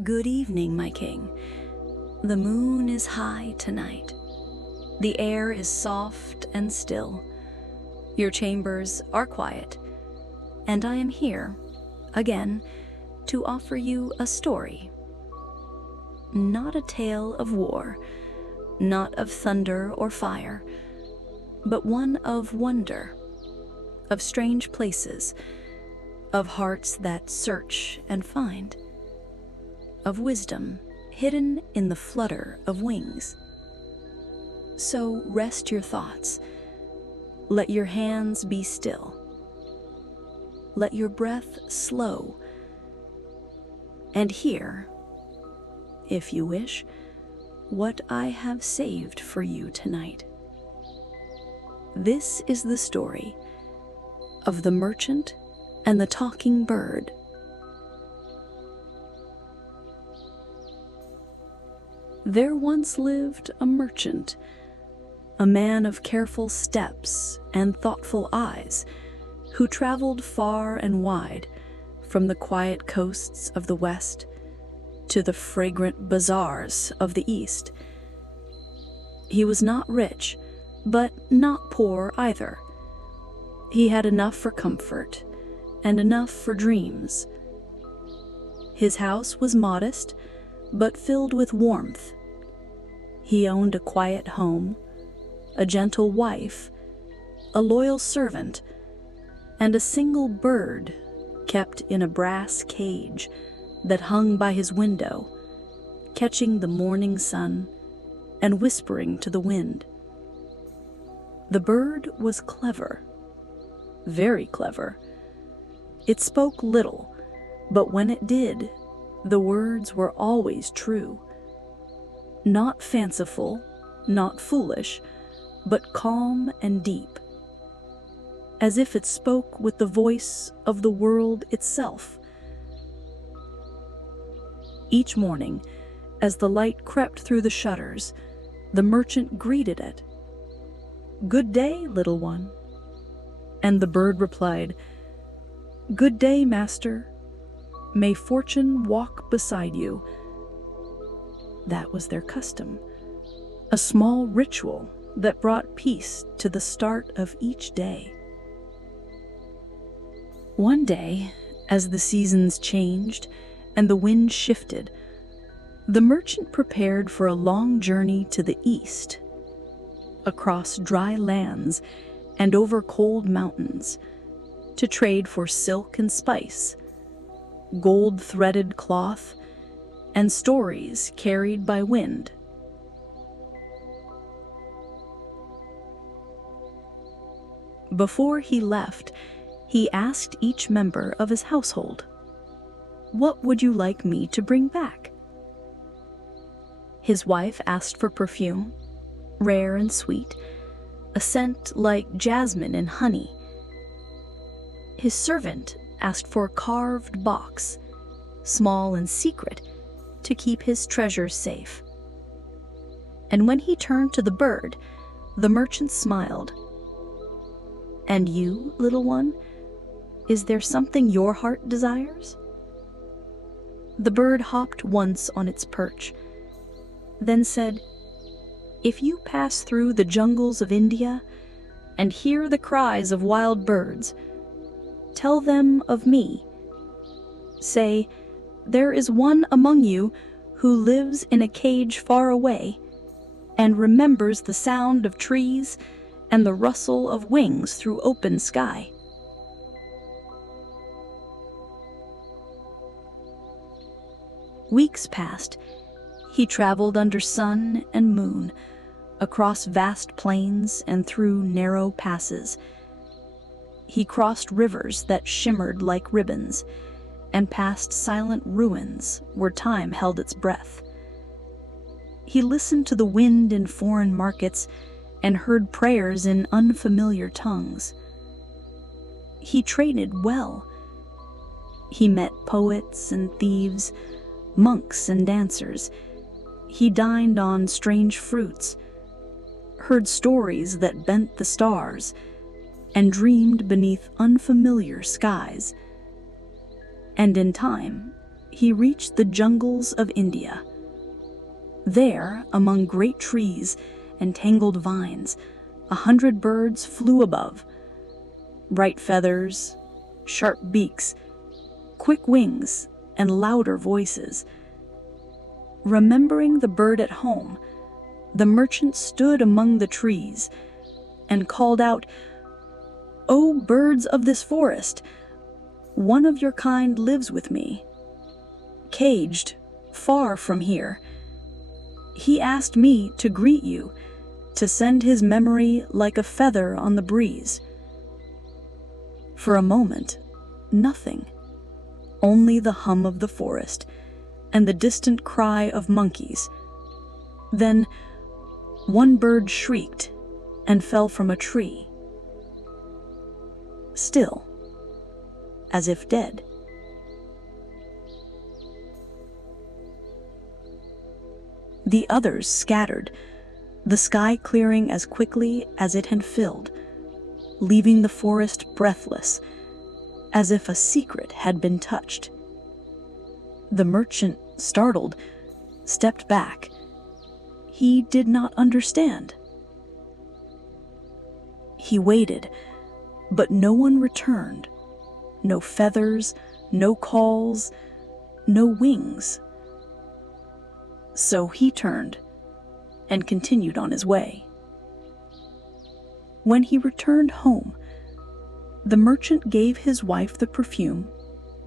Good evening, my king. The moon is high tonight. The air is soft and still. Your chambers are quiet, and I am here, again, to offer you a story. Not a tale of war, not of thunder or fire, but one of wonder, of strange places, of hearts that search and find, of wisdom hidden in the flutter of wings. So rest your thoughts. Let your hands be still. Let your breath slow. And hear, if you wish, what I have saved for you tonight. This is the story of the merchant and the talking bird. There once lived a merchant, a man of careful steps and thoughtful eyes, who traveled far and wide, from the quiet coasts of the West to the fragrant bazaars of the East. He was not rich, but not poor either. He had enough for comfort and enough for dreams. His house was modest, but filled with warmth. He owned a quiet home, a gentle wife, a loyal servant, and a single bird kept in a brass cage that hung by his window, catching the morning sun and whispering to the wind. The bird was clever, very clever. It spoke little, but when it did, the words were always true. Not fanciful, not foolish, but calm and deep, as if it spoke with the voice of the world itself. Each morning, as the light crept through the shutters, the merchant greeted it. "Good day, little one." And the bird replied, "Good day, master. May fortune walk beside you." That was their custom, a small ritual that brought peace to the start of each day. One day, as the seasons changed and the wind shifted, the merchant prepared for a long journey to the east, across dry lands and over cold mountains, to trade for silk and spice, gold-threaded cloth, and stories carried by wind. Before he left, he asked each member of his household, "What would you like me to bring back?" His wife asked for perfume, rare and sweet, a scent like jasmine and honey. His servant asked for a carved box, small and secret, to keep his treasures safe. And when he turned to the bird, the merchant smiled. "And you, little one, is there something your heart desires?" The bird hopped once on its perch, then said, "If you pass through the jungles of India and hear the cries of wild birds, tell them of me. Say, there is one among you who lives in a cage far away and remembers the sound of trees and the rustle of wings through open sky." Weeks passed. He traveled under sun and moon, across vast plains and through narrow passes. He crossed rivers that shimmered like ribbons, and past silent ruins where time held its breath. He listened to the wind in foreign markets and heard prayers in unfamiliar tongues. He traded well. He met poets and thieves, monks and dancers. He dined on strange fruits, heard stories that bent the stars, and dreamed beneath unfamiliar skies. And in time, he reached the jungles of India. There, among great trees and tangled vines, 100 birds flew above. Bright feathers, sharp beaks, quick wings, and louder voices. Remembering the bird at home, the merchant stood among the trees and called out, "O birds of this forest, one of your kind lives with me, caged far from here. He asked me to greet you, to send his memory like a feather on the breeze." For a moment, nothing, only the hum of the forest and the distant cry of monkeys. Then one bird shrieked and fell from a tree, still, as if dead. The others scattered, the sky clearing as quickly as it had filled, leaving the forest breathless, as if a secret had been touched. The merchant, startled, stepped back. He did not understand. He waited, but no one returned. No feathers, no calls, no wings. So he turned and continued on his way. When he returned home, the merchant gave his wife the perfume,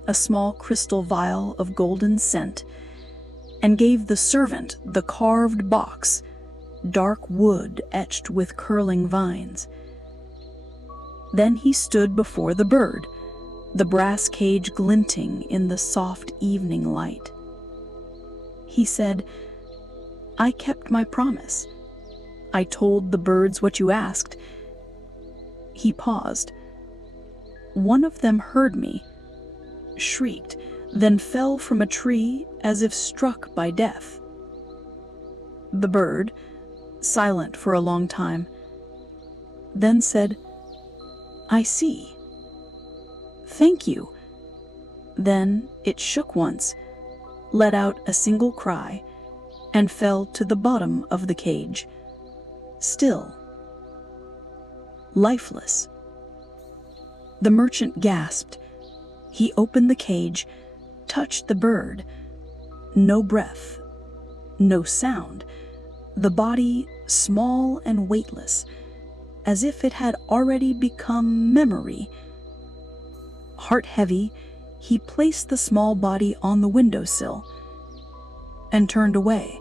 a small crystal vial of golden scent, and gave the servant the carved box, dark wood etched with curling vines. Then he stood before the bird, the brass cage glinting in the soft evening light. He said, "I kept my promise. I told the birds what you asked." He paused. One of them heard me, shrieked, then fell from a tree as if struck by death. The bird, silent for a long time, then said, "I see. Thank you." Then it shook once, let out a single cry, and fell to the bottom of the cage, still, lifeless. The merchant gasped. He opened the cage, touched the bird. No breath, no sound. The body small and weightless, as if it had already become memory. Heart heavy, he placed the small body on the windowsill and turned away,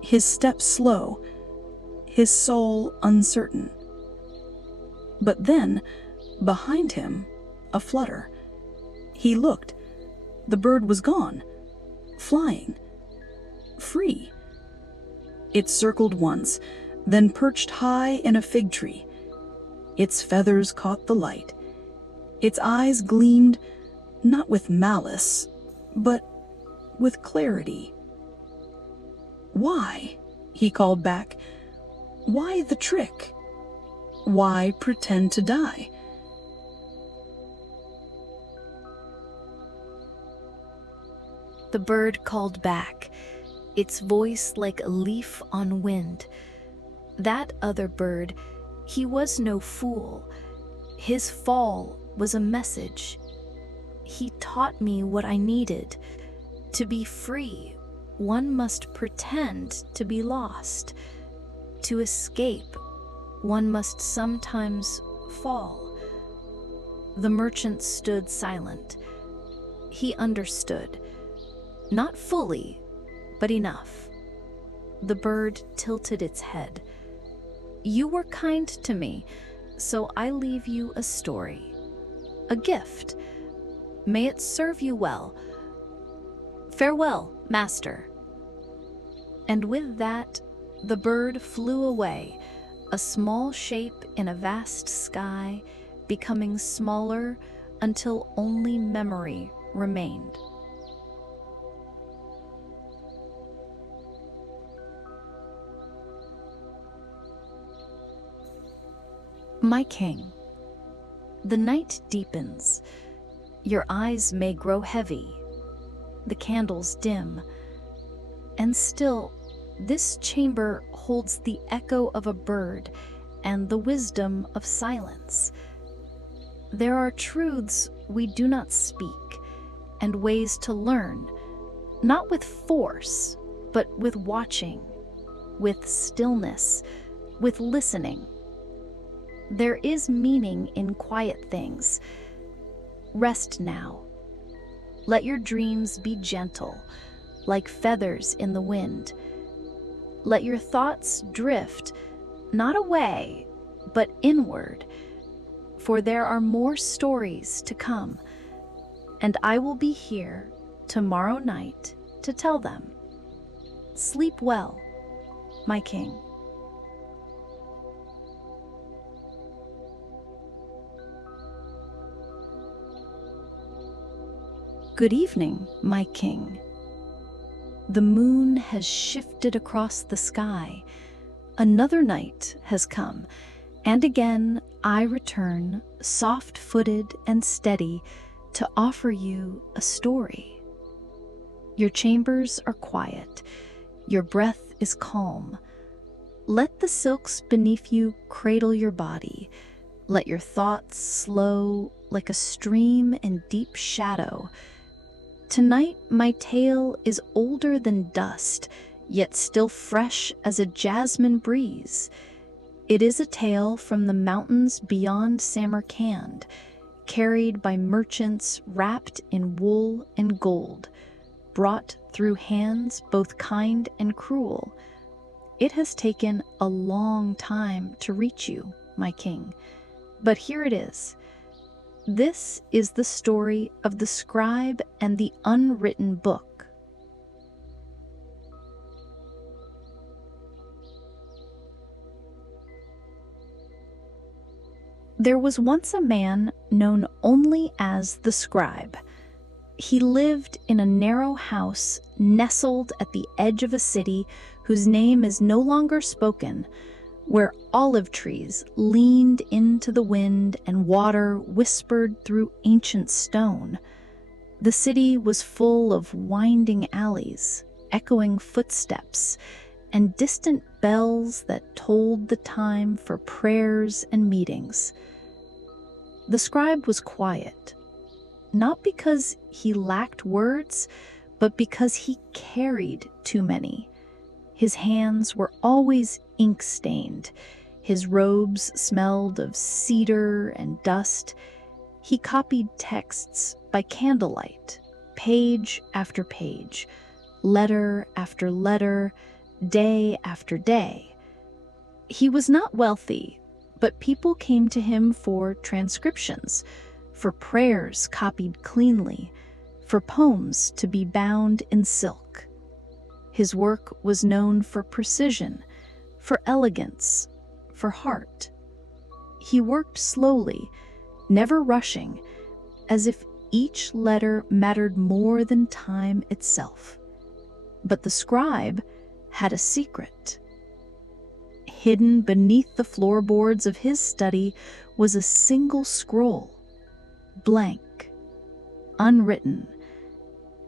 his step slow, his soul uncertain. But then, behind him, a flutter. He looked. The bird was gone, flying, free. It circled once, then perched high in a fig tree. Its feathers caught the light. Its eyes gleamed not with malice, but with clarity. "Why?" he called back. "Why the trick? Why pretend to die?" The bird called back, its voice like a leaf on wind. That other bird, he was no fool. His fall was a message. He taught me what I needed. To be free, one must pretend to be lost. To escape, one must sometimes fall. The merchant stood silent. He understood. Not fully, but enough. The bird tilted its head. "You were kind to me, so I leave you a story, a gift. May it serve you well. Farewell, master." And with that, the bird flew away, a small shape in a vast sky, becoming smaller until only memory remained. My king, the night deepens. Your eyes may grow heavy. the candles dim. And still, this chamber holds the echo of a bird and the wisdom of silence. There are truths we do not speak, and ways to learn, not with force, but with watching, with stillness, with listening. There is meaning in quiet things. Rest now. Let your dreams be gentle, like feathers in the wind. Let your thoughts drift, not away, but inward, for there are more stories to come, and I will be here tomorrow night to tell them. Sleep well, my king. Good evening, my king. The moon has shifted across the sky. Another night has come, and again I return, soft-footed and steady, to offer you a story. Your chambers are quiet. Your breath is calm. Let the silks beneath you cradle your body. Let your thoughts slow like a stream in deep shadow. Tonight, my tale is older than dust, yet still fresh as a jasmine breeze. It is a tale from the mountains beyond Samarkand, carried by merchants wrapped in wool and gold, brought through hands both kind and cruel. It has taken a long time to reach you, my king, but here it is. This is the story of the Scribe and the Unwritten book. There was once a man known only as the Scribe. He lived in a narrow house nestled at the edge of a city whose name is no longer spoken, where olive trees leaned into the wind and water whispered through ancient stone. The city was full of winding alleys, echoing footsteps, and distant bells that told the time for prayers and meetings. The scribe was quiet, not because he lacked words, but because he carried too many. His hands were always ink-stained. His robes smelled of cedar and dust. He copied texts by candlelight, page after page, letter after letter, day after day. He was not wealthy, but people came to him for transcriptions, for prayers copied cleanly, for poems to be bound in silk. His work was known for precision, for elegance, for heart. He worked slowly, never rushing, as if each letter mattered more than time itself. But the scribe had a secret. Hidden beneath the floorboards of his study was a single scroll, blank, unwritten.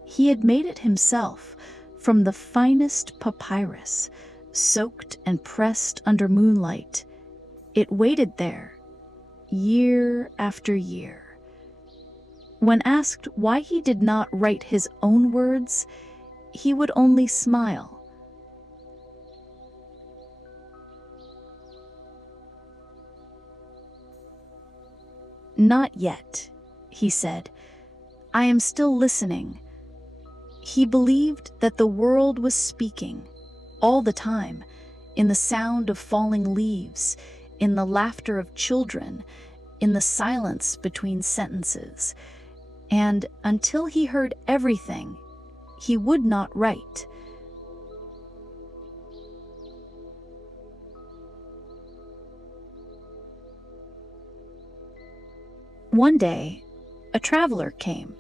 He had made it himself from the finest papyrus, soaked and pressed under moonlight. It waited there, year after year. When asked why he did not write his own words, he would only smile. "Not yet," he said. "I am still listening." He believed that the world was speaking, all the time, in the sound of falling leaves, in the laughter of children, in the silence between sentences. And until he heard everything, he would not write. One day, a traveler came.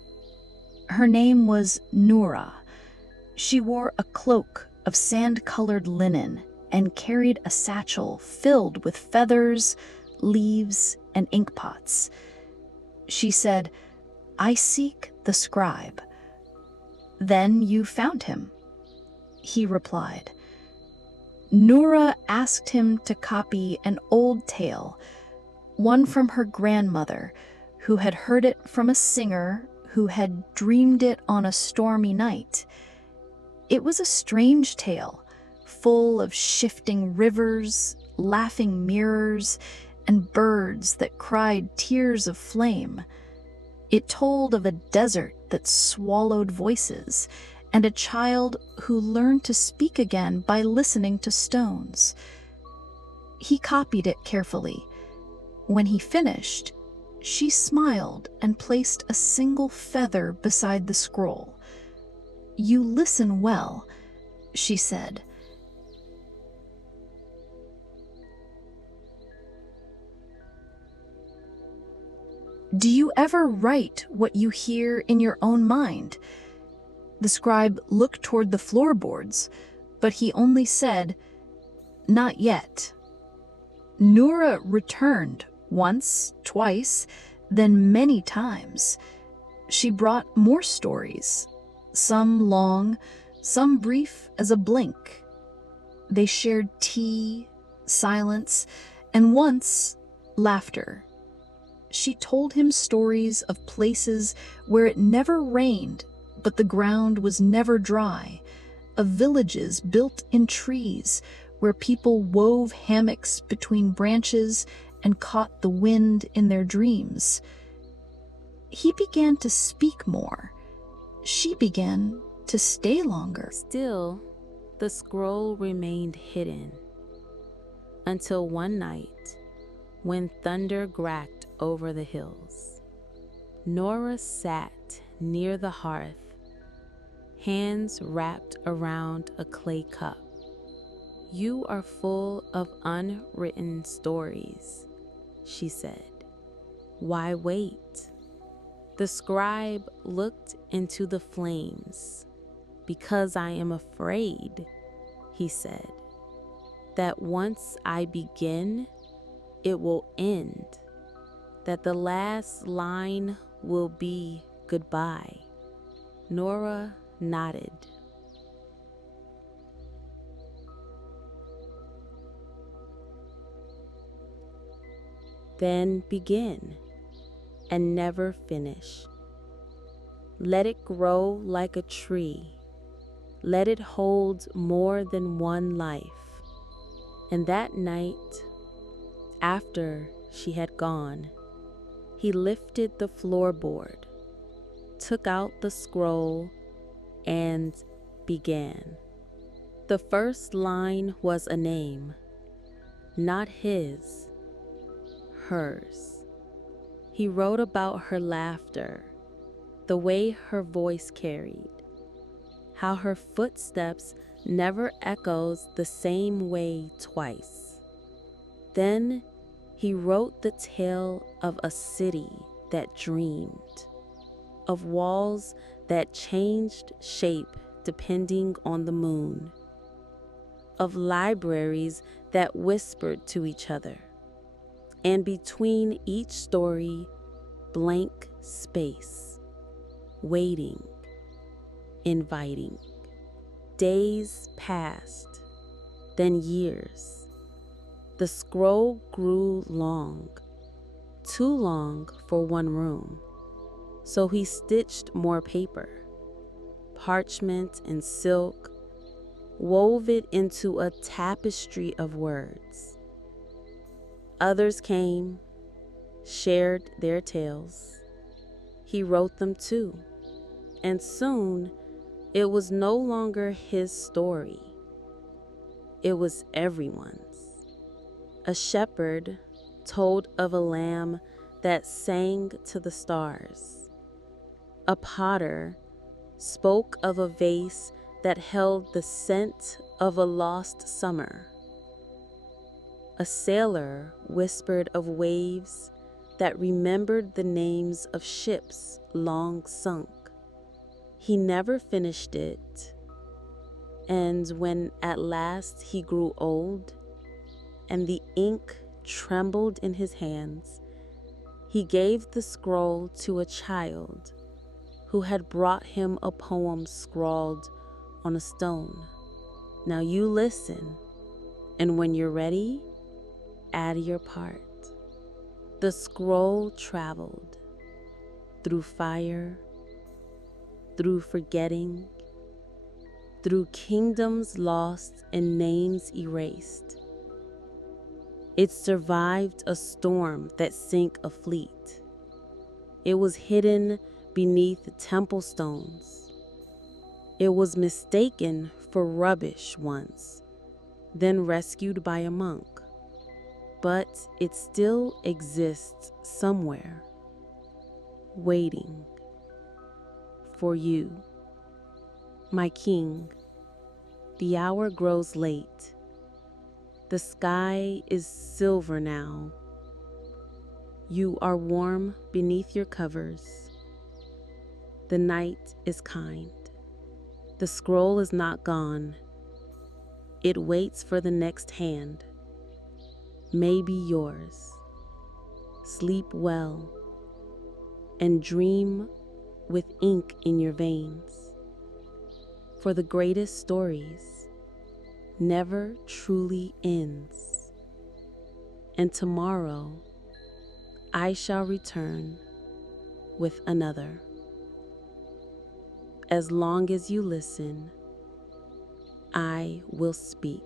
Her name was Noura. She wore a cloak of sand-colored linen and carried a satchel filled with feathers, leaves, and inkpots. She said, "I seek the scribe." "Then you found him," he replied. Noura asked him to copy an old tale, one from her grandmother, who had heard it from a singer who had dreamed it on a stormy night. It was a strange tale, full of shifting rivers, laughing mirrors, and birds that cried tears of flame. It told of a desert that swallowed voices, and a child who learned to speak again by listening to stones. He copied it carefully. When he finished, she smiled and placed a single feather beside the scroll. "You listen well," she said. "Do you ever write what you hear in your own mind?" The scribe looked toward the floorboards, but he only said, "Not yet." Noura returned once, twice, then many times. She brought more stories, some long, some brief as a blink. They shared tea, silence, and once laughter. She told him stories of places where it never rained, but the ground was never dry, of villages built in trees where people wove hammocks between branches and caught the wind in their dreams. He began to speak more. She began to stay longer. Still, the scroll remained hidden until one night when thunder cracked over the hills. Noura sat near the hearth, hands wrapped around a clay cup. "You are full of unwritten stories," she said. "Why wait?" The scribe looked into the flames. "Because I am afraid," he said, "that once I begin, it will end, that the last line will be goodbye." Noura nodded. "Then begin, and never finish. Let it grow like a tree. Let it hold more than one life." And that night, after she had gone, he lifted the floorboard, took out the scroll, and began. The first line was a name, not his, hers. He wrote about her laughter, the way her voice carried, how her footsteps never echoes the same way twice. Then he wrote the tale of a city that dreamed, of walls that changed shape depending on the moon, of libraries that whispered to each other, and between each story, blank space, waiting, inviting. Days passed, then years. The scroll grew long, too long for one room. So he stitched more paper, parchment and silk, wove it into a tapestry of words. Others came, shared their tales. He wrote them too, and soon it was no longer his story. It was everyone's. A shepherd told of a lamb that sang to the stars. A potter spoke of a vase that held the scent of a lost summer. A sailor whispered of waves that remembered the names of ships long sunk. He never finished it, and when at last he grew old and the ink trembled in his hands, he gave the scroll to a child who had brought him a poem scrawled on a stone. Now you listen, and when you're ready, add your part. The scroll traveled through fire, through forgetting, through kingdoms lost and names erased. It survived a storm that sank a fleet. It was hidden beneath temple stones. It was mistaken for rubbish once, then rescued by a monk. But it still exists somewhere, waiting for you. My king, the hour grows late. The sky is silver now. You are warm beneath your covers. The night is kind. The scroll is not gone. It waits for the next hand. Maybe yours. Sleep well and dream with ink in your veins. For the greatest stories never truly ends. And tomorrow I shall return with another. As long as you listen, I will speak.